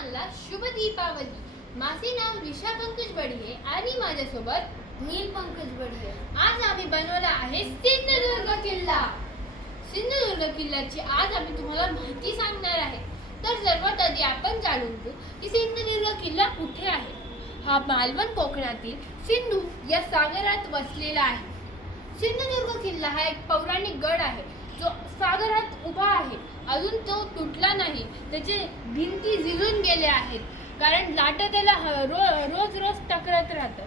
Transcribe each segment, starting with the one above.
सर्वांना शुभ दीपावली. माझे नाव ऋषा पंकज बडिये आणि माझ्यासोबत नील पंकज बडिये. आज आम्ही बनवला आहे सिंधुदुर्ग किल्ला. सिंधुदुर्ग किल्ल्याची आज आम्ही तुम्हाला माहिती सांगणार आहे. तर सर्वात आधी आपण जाणून घेऊ की सिंधुदुर्ग किल्ला कुठे आहे. हा मालवण कोकणातील सिंधू या सागरात वसलेला आहे. सिंधुदुर्ग किल्ला हा एक पौराणिक गड आहे जो सागरात उभा आहे. अजून तो तुटला नाही. त्याचे भिंती झिजून गेल्या आहेत कारण लाटा त्याला रोज रोज टकरत राहतात.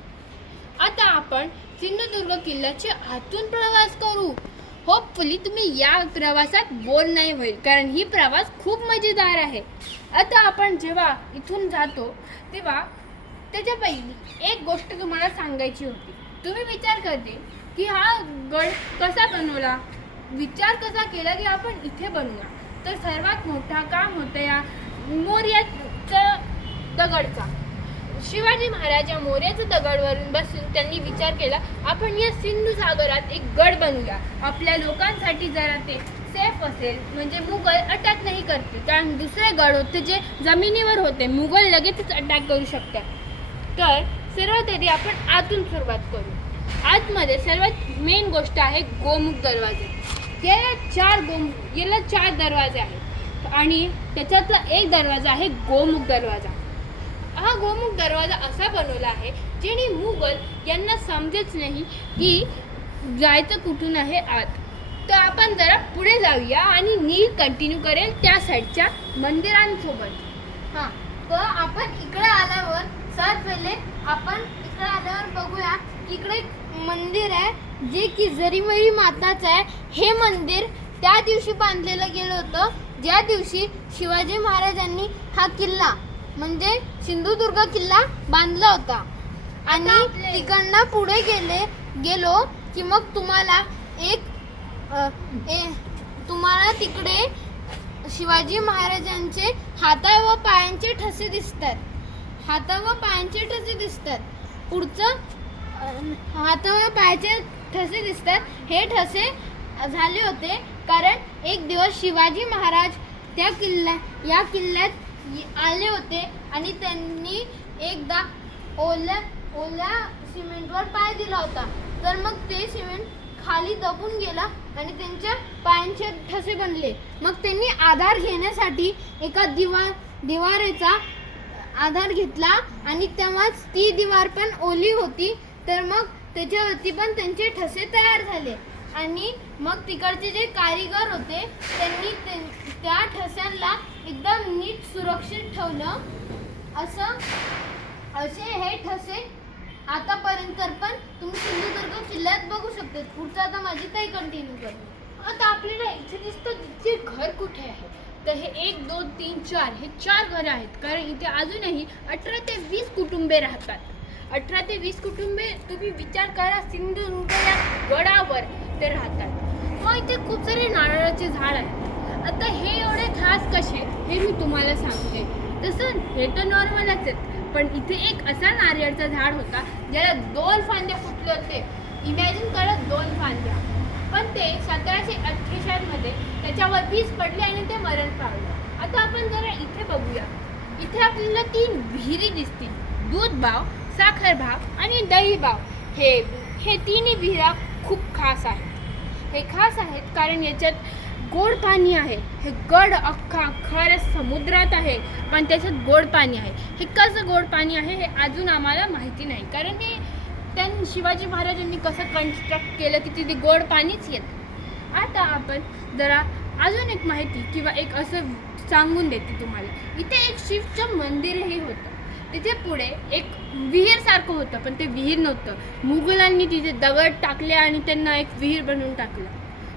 आता आपण सिंधुदुर्ग किल्ल्याचे आतून प्रवास करू. होपफुली तुम्ही या प्रवासात बोर नाही होईल कारण ही प्रवास खूप मजेदार आहे. आता आपण जेव्हा इथून जातो तेव्हा त्याच्या पहिली एक गोष्ट तुम्हाला सांगायची होती. तुम्ही विचार करते की हा गड कसा बनवला, विचार कसा केला की आपण इथे बनवूया. तर सर्वात मोठा काम होतं या मोर्याच्या दगडचा. शिवाजी महाराज या मोर्याच्या दगडवरून बसून त्यांनी विचार केला आपण या सिंधू सागरात एक गड बनवूया. आपल्या लोकांसाठी जरा ते सेफ असेल, म्हणजे मुघल अटॅक नाही करतील. कारण दुसरे गड होते जे जमिनीवर होते, मुघल लगेचच अटॅक करू शकतात. तर सर्वात आधी आपण आतून सुरुवात करू. आतमध्ये सर्वात मेन गोष्ट आहे गोमुख दरवाजे. याला चार दरवाजे आहेत आणि त्याच्यातला एक दरवाजा आहे गोमुख दरवाजा. हा गोमुख दरवाजा असा बनवला आहे जेणे मुघल यांना समजेच नाही की जायचं कुठून आहे आत. तर आपण जरा पुढे जाऊया आणि नील कंटिन्यू करेल त्या साईडच्या मंदिरांसोबत. हां, तर आपण इकडे आल्यावर सर्वात पहिले आपण इकडे आल्यावर बघूया की इकडे एक मंदिर आहे जे की जरीमरी माताचं आहे. हे मंदिर त्या दिवशी बांधलेलं गेलं होतं ज्या दिवशी शिवाजी महाराजांनी हा किल्ला म्हणजे सिंधुदुर्ग किल्ला बांधला होता. आणि तिकडनं पुढे गेलो की मग तुम्हाला तुम्हाला तिकडे शिवाजी महाराजांचे हाता व पायांचे ठसे दिसतात. पुढचं हात व पायाचे ठसे दिसतात. हे ठसे झाले होते कारण एक दिवस शिवाजी महाराज या किल्ल्यात आले होते आणि त्यांनी एकदा ओल्या सिमेंटवर पाय दिला होता. तर मग ते सिमेंट खाली दबून गेला आणि त्यांच्या पायांचे ठसे बनले. मग त्यांनी आधार घेण्यासाठी एका दिवारेचा आधार घेतला आणि तेव्हाच ती दिवार पण ओली होती. तर मग त्याच्यावरती पण त्यांचे ठसे तयार झाले. आणि मग तिकडचे जे कारीगर होते त्यांनी त्या ठस्यांना एकदम नीट सुरक्षित ठेवलं. असे हे ठसे आतापर्यंत पण तुम्ही सिंधुदुर्ग किल्ल्यात बघू शकता. पुढचं आता माझी ताई कंटिन्यू करते. आता आपल्याला इथे दिसतं तिचे घर कुठे आहे. तर हे 1, 2, 3, 4 हे 4 घरं आहेत कारण इथे अजूनही 18 ते 20 कुटुंबे राहतात. 18 ते 20 कुटुंबे तुम्ही विचार करा सिंधुदुर्ग या गडावर ते राहतात. मग इथे खूप सारे नारळाचे झाड आहेत. आता हे एवढे खास कसे हे मी तुम्हाला सांगते. तसं हे तर नॉर्मलच आहेत पण इथे एक असा नारळाचा झाड होता ज्याला 2 फांद्या फुटले होते. इमॅजिन करा 2 फांद्या. पण ते 1748 मध्ये त्याच्यावर वीज पडले आणि ते मरण पावलं. आता आपण जरा इथे बघूया. इथे आपल्याला 3 विहिरी दिसतील. दूध बाव, साखर भाव आणि दही बाव. हे तिन्ही विहिरा खूप खास आहेत. हे खास आहेत कारण याच्यात गोड पाणी आहे. हे गड अख्खा खरं समुद्रात आहे पण त्याच्यात गोड पाणी आहे. हे कसं गोड पाणी आहे हे अजून आम्हाला माहिती नाही कारण हे त्यांनी शिवाजी महाराजांनी कसं कन्स्ट्रक्ट केलं की तिथे गोड पाणीच येतं. आता आपण जरा अजून एक माहिती किंवा एक असं सांगून देते तुम्हाला. इथे एक शिवचं मंदिरही होतं. तिथे पुढे एक विहीर सारखं होतं पण ते विहीर नव्हतं. मुघलांनी तिथे दगड टाकले आणि त्यांना एक विहीर बनवून टाकलं.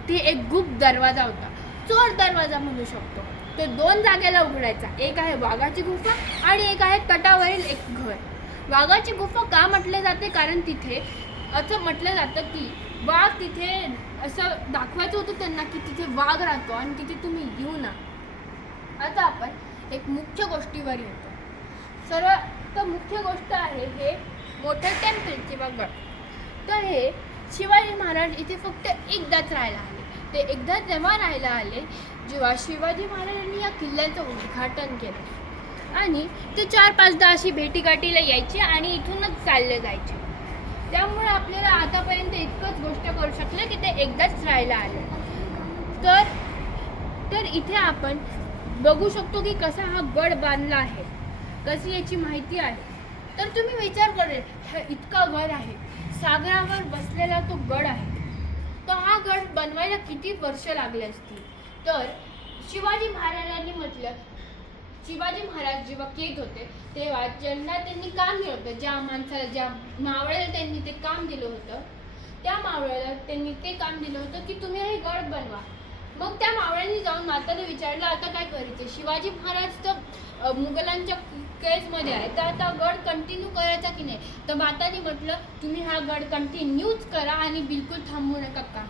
ते एक गुप्त दरवाजा होता. चोर दरवाजा म्हणू शकतो. तो 2 जागेला उघडायचा. एक आहे वाघाची गुफा आणि एक आहे तटावरील एक घर. वाघाची गुफा का म्हटले जाते कारण तिथे असं म्हटलं जातं की वाघ तिथे असं दाखवायचं होतं त्यांना की तिथे वाघ राहतो आणि तिथे तुम्ही येऊ ना. आता आपण एक मुख्य गोष्टीवर येतो. सर्वात मुख्य गोष्ट आहे हे मोठं टेम्पल किंवा गड. तर हे शिवाजी महाराज इथे फक्त एकदाच राहायला आले. ते एकदा जेव्हा राहायला आले जेव्हा शिवाजी महाराजांनी या किल्ल्याचं उद्घाटन केलं. आणि ते 4-5दा अशी भेटीगाठीला यायचे आणि इथूनच चालले जायचे. त्यामुळे आपल्याला आतापर्यंत इतकंच गोष्ट करू शकलं की ते एकदाच राहायला आले. तर इथे आपण बघू शकतो की कसा हा गड बांधला आहे, कशी याची माहिती आहे. तर तुम्ही विचार करेल, इतका गड आहे, सागरावर बसलेला तो गड आहे, तर हा गड बनवायला किती वर्ष लागले असतील. तर शिवाजी महाराजांनी म्हटलं, शिवाजी महाराज जेव्हा येत होते तेव्हा ज्यांना त्यांनी काम दिलं होतं, ज्या माणसाला, ज्या मावळ्याला त्यांनी ते काम दिलं होतं, त्या मावळ्याला त्यांनी ते काम दिलं होतं की तुम्ही हे गड बनवा. मग त्या मावळ्यांनी जाऊन माताला विचारलं, आता काय करायचं. शिवाजी महाराज तर मुघलांच्या केसमध्ये आहे, तर आता गड कंटिन्यू करायचा की नाही. तर माताने म्हटलं, तुम्ही हा गड कंटिन्यूच करा आणि बिलकुल थांबू नका का.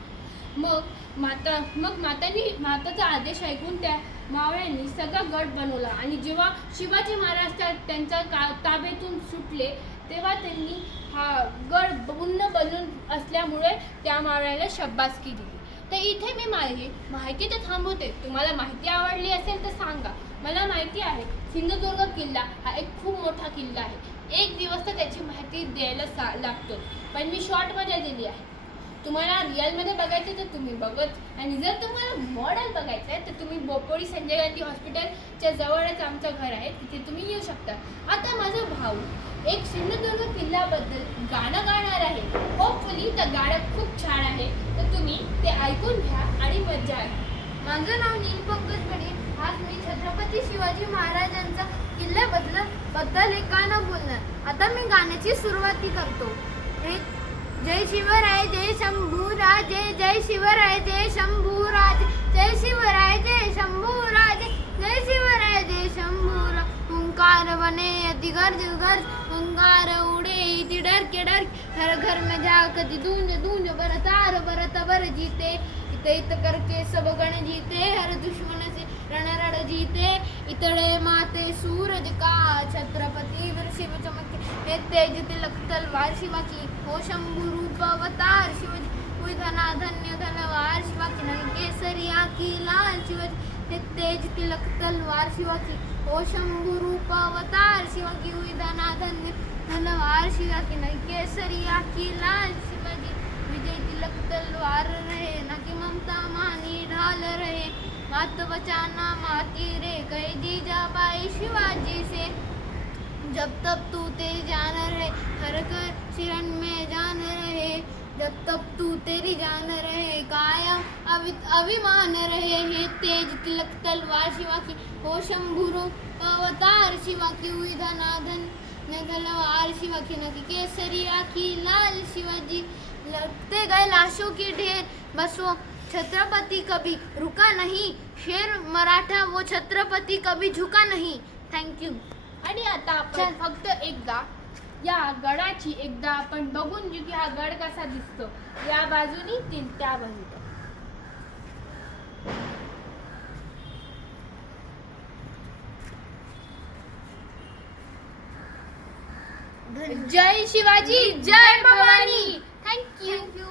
मग माताचा आदेश ऐकून त्या मावळ्यांनी सगळा गड बनवला. आणि जेव्हा शिवाजी महाराज त्यांच्या ताब्यातून सुटले तेव्हा त्यांनी हा गड पूर्ण बनून असल्यामुळे त्या मावळ्याला शाबासकी दिली. तर इथे मी माझी माहिती तर थांबवते. तुम्हाला माहिती आवडली असेल तर सांगा. मला माहिती आहे सिंधुदुर्ग किल्ला हा एक खूप मोठा किल्ला आहे. एक दिवस तर त्याची माहिती द्यायला लागतो, पण मी शॉर्टमध्ये दिली आहे. तुम्हाला रिअलमध्ये बघायचं तर तुम्ही बघत, आणि जर तुम्हाला मॉडेल बघायचं आहे तर तुम्ही बोपोडी संजय गांधी हॉस्पिटलच्या जवळच आमचं घर आहे, तिथे तुम्ही येऊ शकता. आता माझा भाऊ एक सिंधुदुर्ग किल्ल्याबद्दल गाणं गाणार आहे. होपफुली तर गाणं खूप छान आहे, तर तुम्ही ते ऐकून घ्या आणि मजा आहे. माझं नाव नील पंकज पडे. आज मी छत्रपती शिवाजी महाराजांचा किल्ल्याबद्दल एक गाणं बोलणार. आता मी गाण्याची सुरुवाती करतो. जय शिवराय जय शंभूराजे, जय शिवराय जय शंभूराजे, जय शिवराय जय शंभूराजे, जय शिवराय जय शंभूरा. हुंकार बने अति गर्ज गर्ज, हुंकार उड़े इति डर के डर, हर घर में जाकति दूंज दूंज, बरतार बरत बर जीते, इत इत करके सब गण जीते, हर दुश्मन से रण रण जीते. इतड़े माते सूरज का, छत्रपति वीर शिव चमके, हे तेज तिलक तलवार शिवा की, हो शंभू रूप अवतार शिवाजी, हुई धना धन्य धनवार शिवा की, नल केसरिया की लाल शिवाजी, हे तेज तिलक तलवार शिवा की, हो शंभू रूप अवतार शिवा की, हुई धना धन्य धनवार शिवा की, नल केसरिया की लाल शिवाजी, विजय तिलक तलवार रहे, न कि ममता मानी ढाल रहे, मात बचाना माती रे, कहे जीजाबाई शिवाजी से, जब तब तू तेरी जान रहे, हर कर शिरण में जान रहे, जब तब तू तेरी जान रहे, कायम अभिमान रहे, हे तेज तिलक तलवार शिवा की, हो शंभू रूप अवतार शिवा की, हुई धनाधन तलवार शिवा की, नकी केसरिया की लाल शिवाजी. लगते गए लाशों की ढेर, बस वो छत्रपति कभी रुका नहीं, शेर मराठा वो छत्रपति कभी झुका नहीं. थँक्यू. आणि आता आपण फक्त एकदा या गडाची एकदा आपण बघून घेऊ की हा गड कसा दिसतो, या बाजूनी त्या बाजूला. जय शिवाजी जय भवानी. थँक्यू.